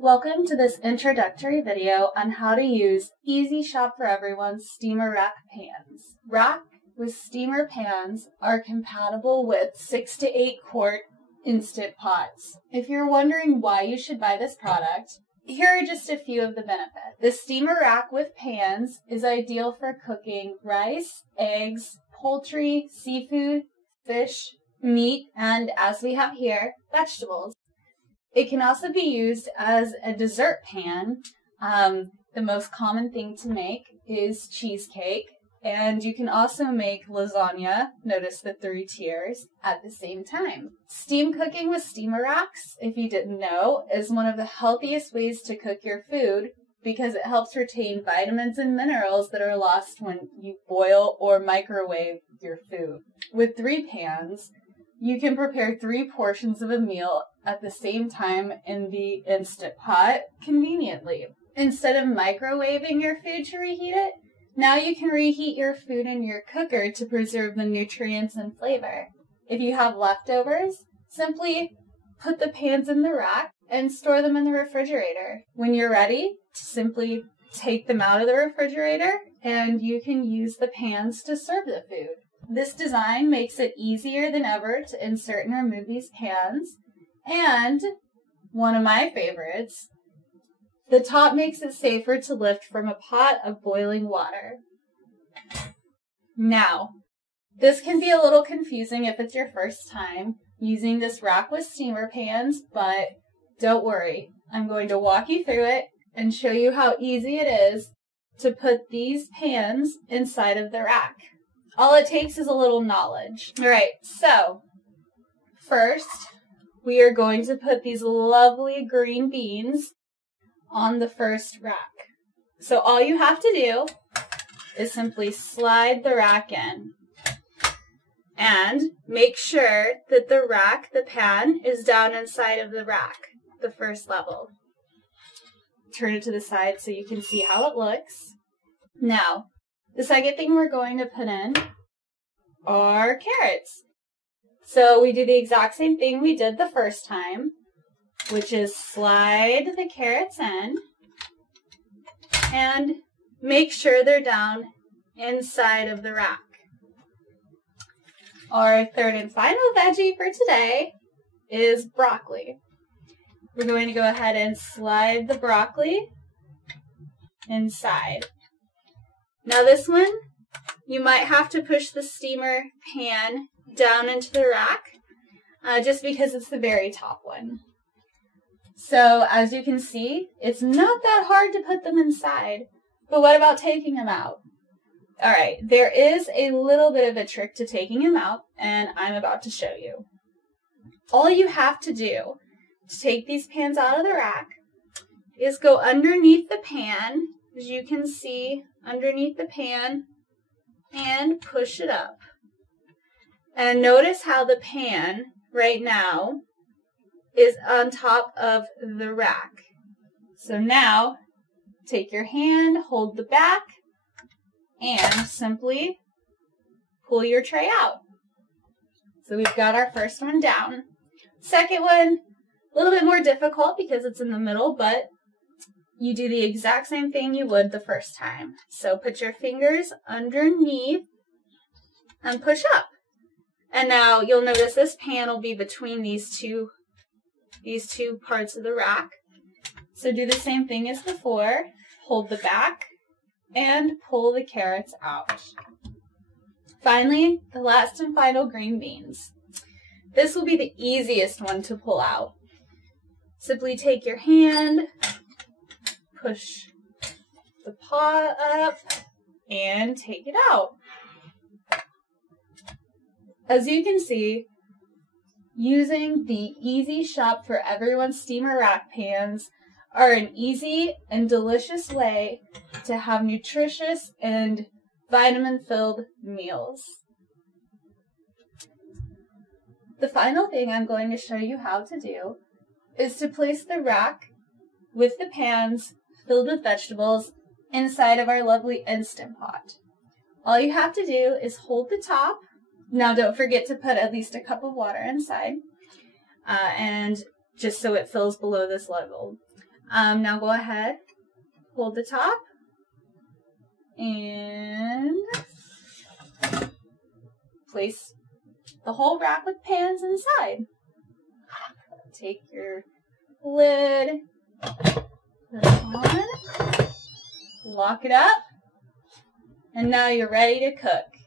Welcome to this introductory video on how to use EasyShopForEveryone steamer rack pans. Rack with steamer pans are compatible with 6 to 8 quart instant pots. If you're wondering why you should buy this product, here are just a few of the benefits. The steamer rack with pans is ideal for cooking rice, eggs, poultry, seafood, fish, meat, and as we have here, vegetables. It can also be used as a dessert pan. The most common thing to make is cheesecake, and you can also make lasagna, notice the 3 tiers, at the same time. Steam cooking with steamer racks, if you didn't know, is one of the healthiest ways to cook your food because it helps retain vitamins and minerals that are lost when you boil or microwave your food. With 3 pans, you can prepare 3 portions of a meal at the same time in the Instant Pot conveniently. Instead of microwaving your food to reheat it, now you can reheat your food in your cooker to preserve the nutrients and flavor. If you have leftovers, simply put the pans in the rack and store them in the refrigerator. When you're ready, simply take them out of the refrigerator and you can use the pans to serve the food. This design makes it easier than ever to insert and remove these pans. And one of my favorites, the top makes it safer to lift from a pot of boiling water. Now, this can be a little confusing if it's your first time using this rack with steamer pans, but don't worry. I'm going to walk you through it and show you how easy it is to put these pans inside of the rack. All it takes is a little knowledge. All right, so first we are going to put these lovely green beans on the first rack. So all you have to do is simply slide the rack in and make sure that the pan is down inside of the rack, the first level. Turn it to the side so you can see how it looks. Now, the second thing we're going to put in are carrots. So we do the exact same thing we did the first time, which is slide the carrots in and make sure they're down inside of the rack. Our third and final veggie for today is broccoli. We're going to go ahead and slide the broccoli inside. Now this one, you might have to push the steamer pan down into the rack just because it's the very top one. So as you can see, it's not that hard to put them inside, but what about taking them out? All right, there is a little bit of a trick to taking them out, and I'm about to show you. All you have to do to take these pans out of the rack is go underneath the pan, as you can see, underneath the pan, and push it up. And notice how the pan right now is on top of the rack. So now take your hand, hold the back, and simply pull your tray out. So we've got our first one down. Second one, a little bit more difficult because it's in the middle, but you do the exact same thing you would the first time. So put your fingers underneath and push up. And now you'll notice this pan will be between these two parts of the rack. So do the same thing as before. Hold the back and pull the carrots out. Finally, the last and final green beans. This will be the easiest one to pull out. Simply take your hand, push the pot up, and take it out. As you can see, using the EasyShopForEveryone steamer rack pans are an easy and delicious way to have nutritious and vitamin-filled meals. The final thing I'm going to show you how to do is to place the rack with the pans filled with vegetables inside of our lovely Instant Pot. All you have to do is hold the top. Now don't forget to put at least a cup of water inside, and just so it fills below this level. Now go ahead, hold the top, and place the whole rack with pans inside. Take your lid, put it on, lock it up, and now you're ready to cook.